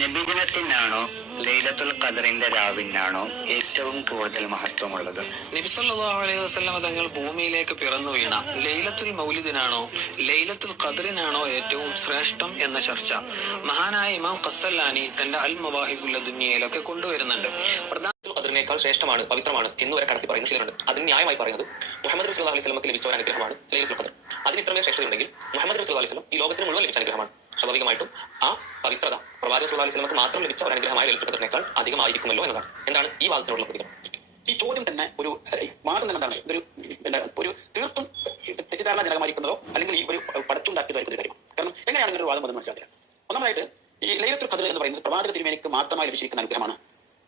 നബിദിനത്തിനാണോ ലൈലത്തുൽ ഖദറിന്റെ രാവിനാണോ ഏറ്റവും കൂടുതൽ മഹത്വമുള്ളത്? നബി സല്ലല്ലാഹു അലൈഹി വസല്ലം തങ്ങൾ ഭൂമിയിലേക്ക് പിറന്നു വീണ ലൈലത്തുൽ മൗലിദിനാണോ ലൈലത്തുൽ ഖദറിനാണോ ഏറ്റവും ശ്രേഷ്ഠം എന്ന ചർച്ച മഹാനായ ഇമാം ഖസ്സലാനി തന്റെ അൽ മവാഹിബുൽ ദുനിയയിലൊക്കെ കൊണ്ടുവരുന്നുണ്ട്. ഖദറിനേക്കാൾ ശ്രേഷ്ഠമാണ്, പവിത്രമാണ് എന്ന് വരെ കടത്തി പറയുന്ന ചിലരുണ്ട്. അതിന് ന്യായമായി പറയുന്നത് മുഹമ്മദ് നബി സല്ലല്ലാഹു അലൈഹി വസല്ലമക്ക് ലഭിച്ച ഒരു അനുഗ്രഹമാണ് ലൈലത്തുൽ ഖദർ. അതിന് ഇത്രമേ ശ്രേഷ്ഠതയുണ്ടെങ്കിൽ മുഹമ്മദ് നബി സല്ലല്ലാഹു അലൈഹി വസല്ലം ഈ ലോകത്തിന് മുഴുവൻ ലഭിച്ച അനുഗ്രഹമാണ്. സ്വാഭാവികമായിട്ടും ആ പവിത്രത പ്രവാചകൻ സല്ലല്ലാഹു അലൈഹി വസല്ലമക്ക് മാത്രം ലഭിച്ച ഒരു അനുഗ്രഹമായ ലൈലത്തുൽ ഖദറിനേക്കാൾ അധികമായിരിക്കുമല്ലോ എന്നതാണ്. എന്താണ് ഈ വാദത്തിനുള്ള പ്രതികരണം? ഈ ചോദ്യം തന്നെ ഒരു വാദം തന്നെ എന്താണ്, ഒരു തീർത്തും തെറ്റിദ്ധാരണജനകമായിരിക്കുന്നതോ അല്ലെങ്കിൽ ഈ ഒരു പടച്ചുണ്ടാക്കിയതായിരിക്കും ഒരു കാര്യമാണ്. കാരണം എങ്ങനെയാണ് ഇങ്ങനെ ഒരു വാദം വന്ന് മനസ്സിലാക്കുക? ഒന്നാമതായിട്ട് ഈ ലൈലത്തുൽ ഖദർ എന്ന് പറയുന്നത് പ്രവാചക തിരുമേനിക്ക് മാത്രമായി ലഭിച്ചിരിക്കുന്ന അനുഗ്രഹമാണ്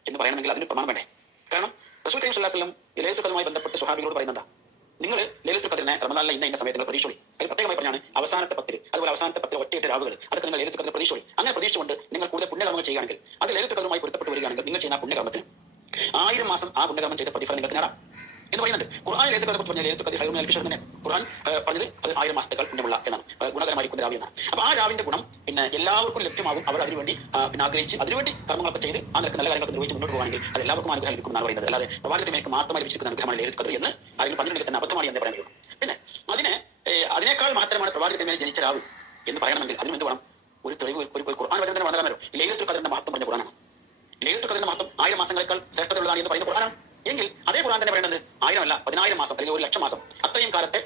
എന്ന് പറയണമെങ്കിൽ അതിന് പ്രമാണം വേണ്ടേ? കാരണം റസൂൽ കരീം സ്വല്ലല്ലാഹു അലൈഹി വസല്ലം ലൈലത്തുൽ ഖദറുമായി ബന്ധപ്പെട്ട് സ്വഹാബികളോട് പറയുന്നത് നിങ്ങൾ ലൈലത്തുൽ ഖദറിനെ റമദാനിലെ ഇന്ന സമയത്ത് നിങ്ങൾ പ്രതീക്ഷോളി. അത് പ്രത്യേകമായി പറഞ്ഞാണ് അവസാനത്തെ പത്തിൽ, അതുപോലെ അവസാനത്തെ 10 ഒറ്റയെട്ട് രാവുകൾ, അതൊക്കെ നിങ്ങൾ ലൈലത്തുൽ ഖദറിനെ പ്രതീക്ഷോളി. അങ്ങനെ പ്രതീക്ഷിച്ചുകൊണ്ട് നിങ്ങൾ കൂടുതൽ പുണ്യകർമ്മങ്ങൾ ചെയ്യുകയാണെങ്കിൽ, അത് ലൈലത്തുൽ ഖദറുമായി പൊരുത്തപ്പെട്ട് വരികയാണെങ്കിൽ നിങ്ങൾ ചെയ്യുന്ന പുണ്യകർമ്മത്തിന് 1000 മാസം ആ പുണ്യകർമ്മം ചെയ്ത പ്രതിഫലം നിങ്ങൾക്ക് നേടാം എന്ന് പറയുന്നുണ്ട്. ഖുർആൻ ലൈലത്തുൽ ഖദറിനെ കുറിച്ച് പറഞ്ഞ ലൈലത്തുൽ ഖദർ ഖൈറുൻ മിനൽ അൽഫി ഷഹ്ർ തന്നെ ഖുർആൻ പറഞ്ഞത് അത് 1000 മാസത്തേക്കാൾ പുണ്യമുള്ള എന്നാണ്, ഗുണകരമായിരിക്കുന്ന രാവി എന്നാണ്. അപ്പോൾ ആ രാവിന്റെ ഗുണം എല്ലാവർക്കും ലഭ്യമാകും. അവർ അതിനുവേണ്ടി ആഗ്രഹിച്ച് അതിനുവേണ്ടി കർമ്മങ്ങളൊക്കെ ചെയ്ത് ആ നിലക്ക് നല്ല കാര്യങ്ങളൊക്കെ നിർവഹിച്ച് മുന്നോട്ട് പോകുകയാണെങ്കിൽ അത് എല്ലാവർക്കും അനുഗ്രഹം ലഭിക്കും എന്നാണ് പറയുന്നത്. അല്ലാതെ പ്രവാചകത്തിലേക്ക് മാത്രമായി ലഭിച്ചിരിക്കുന്ന അനുഗ്രഹമാണ് ലൈലത്തുൽ ഖദർ എന്ന് ആരെങ്കിലും പറഞ്ഞിട്ടുണ്ടെങ്കിൽ തന്നെ അബദ്ധമാണ് എന്നേ പറയാൻ കഴിയും. പിന്നെ അതിനേക്കാൾ മാത്രമാണ് പ്രവാചകത്തിന്മേൽ ജനിച്ച രാവ് എന്ന് പറയണമെങ്കിൽ അതിന് എന്ത് വേണം? ഒരു തെളിവ്, ഒരു ഖുർആൻ വചനം തന്നെ വന്നല്ലോ. ലൈലത്തുൽ ഖദറിന്റെ മഹത്വം പറഞ്ഞ ഖുർആനാണ്. ലൈലത്തുൽ ഖദറിന്റെ മഹത്വം 1000 മാസങ്ങളേക്കാൾ ശ്രേഷ്ഠതയുള്ളതാണ് എന്ന് പറയുന്ന ഖുർആനാണ്. എങ്കിൽ അതേ ഖുർആൻ തന്നെ പറയുന്നത് 1000 അല്ല 10000 മാസം അല്ലെങ്കിൽ 1,00,000 മാസം അത്രയും കാലത്തെ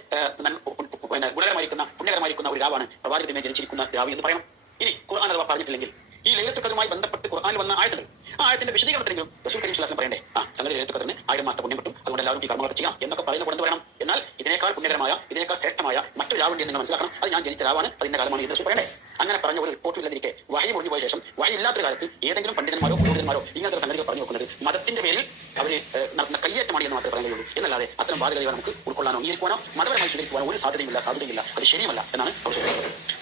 ഗുണകരമായിരിക്കുന്ന പുണ്യകരമായിരിക്കുന്ന ഒരു രാവാണ് പ്രവാചകത്തിന്മേൽ ജനിച്ചിരിക്കുന്ന രാവ് എന്ന് പറയണം. ഇനി ഖുർആൻ അഥവാ പറഞ്ഞിട്ടില്ലെങ്കിൽ ഈ ലൈലത്തുൽ ഖദറുമായി ബന്ധപ്പെട്ട് ഖുർആനിൽ വന്ന ആയത്തുകൾ, ആ ആയത്തിന്റെ വിശദീകരണത്തിലെങ്കിലും റസൂൽ കരീം സ്വല്ലല്ലാഹു അലൈഹി വസല്ലം പറയണ്ടേ? സംഗതി ലൈലത്തുൽ ഖദറിന് 1000 മാസത്തെ പുണ്യം കിട്ടും, അതുകൊണ്ട് എല്ലാവരും ഈ കർമ്മങ്ങൾ ചെയ്യാം എന്നൊക്കെ പറയുന്ന കൊണ്ട് പറയണം. എന്നാൽ ഇതിനേക്കാൾ പുണ്യകരമായ, ഇതിനേക്കാൾ ശ്രേഷ്ഠമായ മറ്റൊരു രാവുണ്ട് എന്ന് മനസ്സിലാക്കണം. അത് ഞാൻ ജനിച്ച രാവാണ്, അതിന്റെ കാലമാണ് എന്ന് റസൂൽ പറയണ്ടേ? അങ്ങനെ പറഞ്ഞ ഒരു റിപ്പോർട്ടും ഇല്ലാതിരിക്കെ വഹി ഒഴിഞ്ഞു പോയ ശേഷം വഹി ഇല്ലാത്ത കാലത്ത് ഏതെങ്കിലും പണ്ഡിതന്മാരോ പുരോഹിതന്മാരോ ഇങ്ങനത്തെ സംഗതികൾ പറഞ്ഞു നോക്കുന്നത് മതത്തിന്റെ പേരിൽ അവർ നടത്തുന്ന കയ്യേറ്റമാണ് എന്ന് മാത്രമേ പറയുകയുള്ളൂ. എന്നല്ലാതെ അത്തരം വാദഗതികൾ നമുക്ക് ഉൾക്കൊള്ളാനോ അംഗീകരിക്കുവാനോ മതപരമായി സ്വീകരിക്കുവാനോ ഒരു സാധ്യതയില്ല. അത് ശരിയുമല്ല എന്നാണ് അവർ പറയുന്നത്.